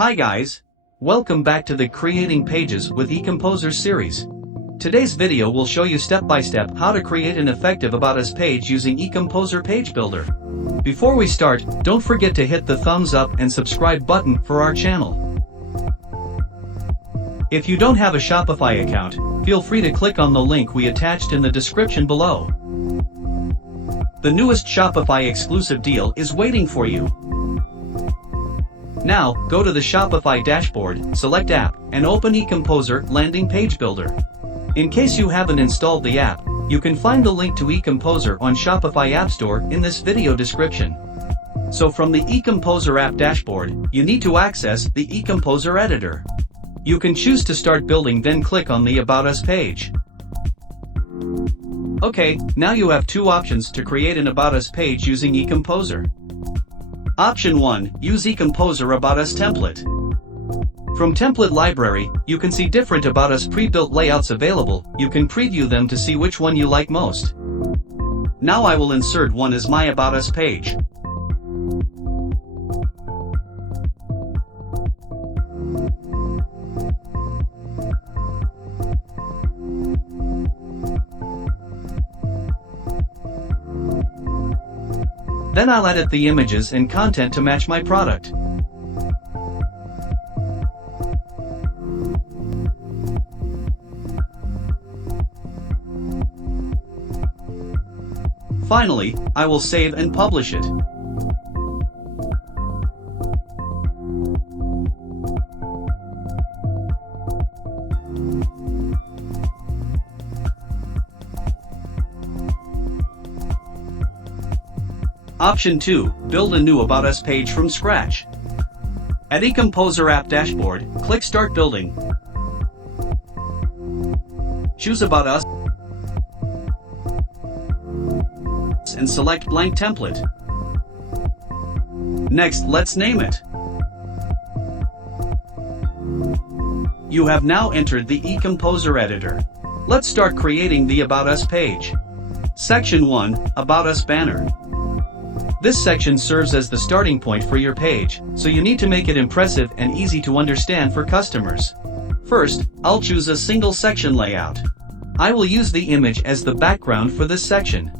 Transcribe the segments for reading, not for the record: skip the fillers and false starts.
Hi guys! Welcome back to the Creating Pages with eComposer series. Today's video will show you step-by-step how to create an effective About Us page using eComposer Page Builder. Before we start, don't forget to hit the thumbs up and subscribe button for our channel. If you don't have a Shopify account, feel free to click on the link we attached in the description below. The newest Shopify exclusive deal is waiting for you. Now, go to the Shopify dashboard, select App, and open eComposer Landing Page Builder. In case you haven't installed the app, you can find the link to eComposer on Shopify App Store in this video description. So from the eComposer app dashboard, you need to access the eComposer editor. You can choose to start building, then click on the About Us page. Okay, now you have two options to create an About Us page using eComposer. Option 1, use eComposer About Us template. From Template Library, you can see different About Us pre-built layouts available. You can preview them to see which one you like most. Now I will insert one as my About Us page. Then I'll edit the images and content to match my product. Finally, I will save and publish it. Option 2, build a new About Us page from scratch. At eComposer app dashboard, click Start Building. Choose About Us and select Blank Template. Next, let's name it. You have now entered the eComposer editor. Let's start creating the About Us page. Section 1, About Us banner. This section serves as the starting point for your page, so you need to make it impressive and easy to understand for customers. First, I'll choose a single section layout. I will use the image as the background for this section.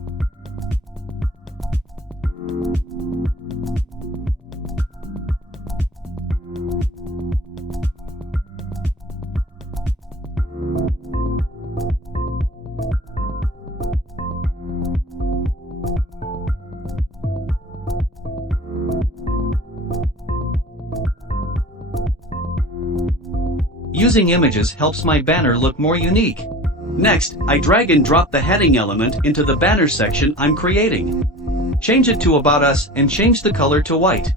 Using images helps my banner look more unique. Next, I drag and drop the heading element into the banner section I'm creating. Change it to About Us and change the color to white.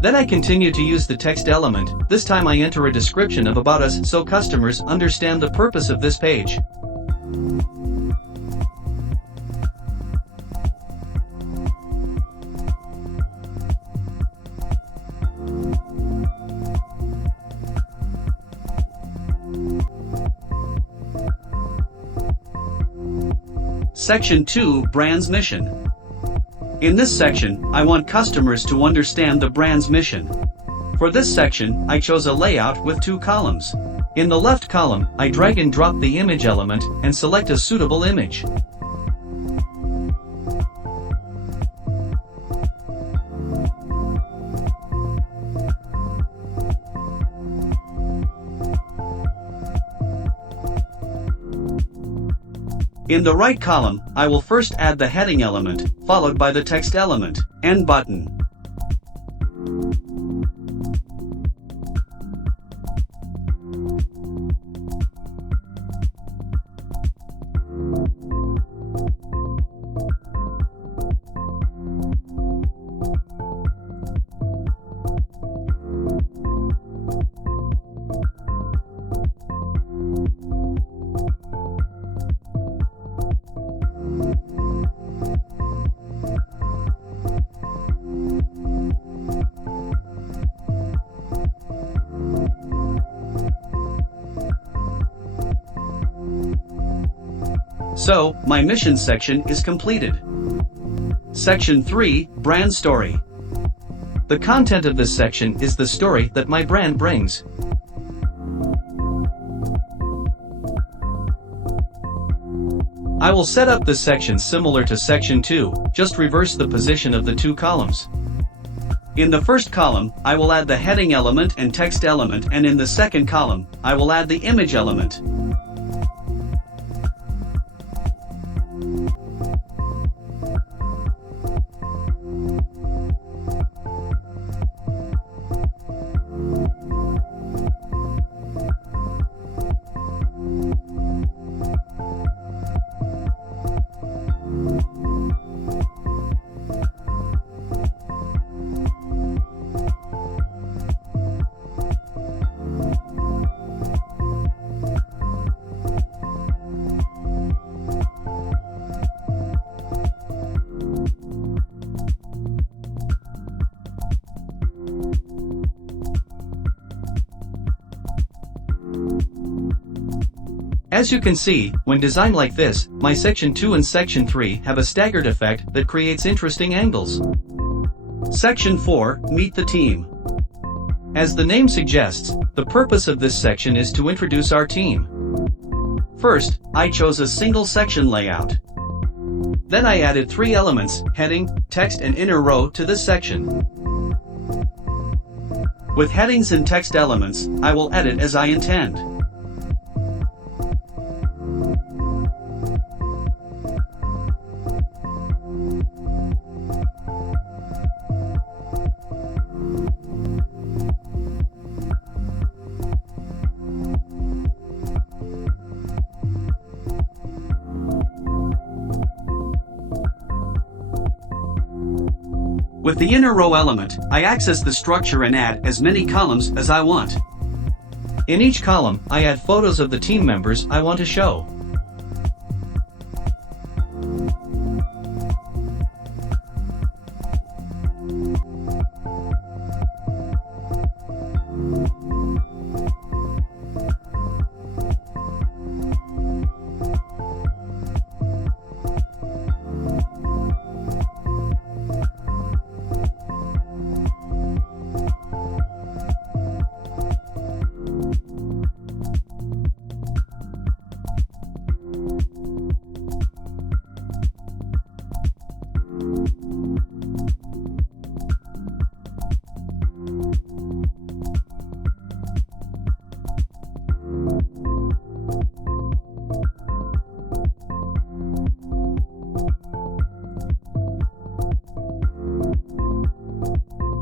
Then I continue to use the text element. This time I enter a description of About Us so customers understand the purpose of this page. Section 2, Brand's Mission. In this section, I want customers to understand the brand's mission. For this section, I chose a layout with two columns. In the left column, I drag and drop the image element and select a suitable image. In the right column, I will first add the heading element, followed by the text element, and button. So, my mission section is completed. Section 3, Brand Story. The content of this section is the story that my brand brings. I will set up this section similar to section 2, just reverse the position of the two columns. In the first column, I will add the heading element and text element, and in the second column, I will add the image element. As you can see, when designed like this, my section 2 and section 3 have a staggered effect that creates interesting angles. Section 4, Meet the Team. As the name suggests, the purpose of this section is to introduce our team. First, I chose a single section layout. Then I added 3 elements, heading, text and inner row, to this section. With headings and text elements, I will edit as I intend. With the inner row element, I access the structure and add as many columns as I want. In each column, I add photos of the team members I want to show.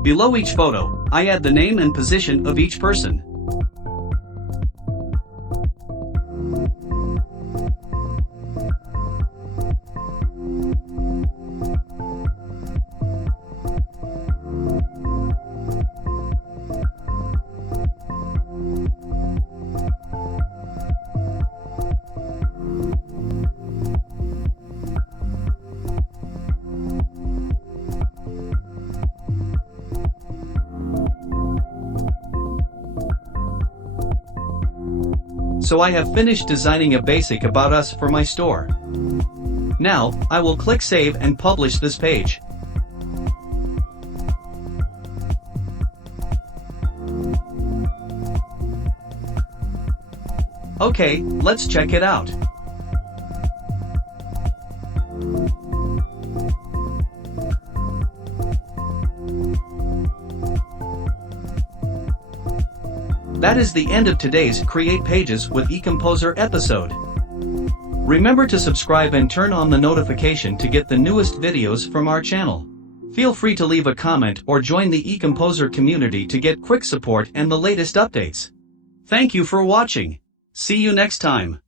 Below each photo, I add the name and position of each person. So I have finished designing a basic About Us for my store. Now, I will click Save and publish this page. Okay, let's check it out. That is the end of today's Create Pages with eComposer episode. Remember to subscribe and turn on the notification to get the newest videos from our channel. Feel free to leave a comment or join the eComposer community to get quick support and the latest updates. Thank you for watching. See you next time.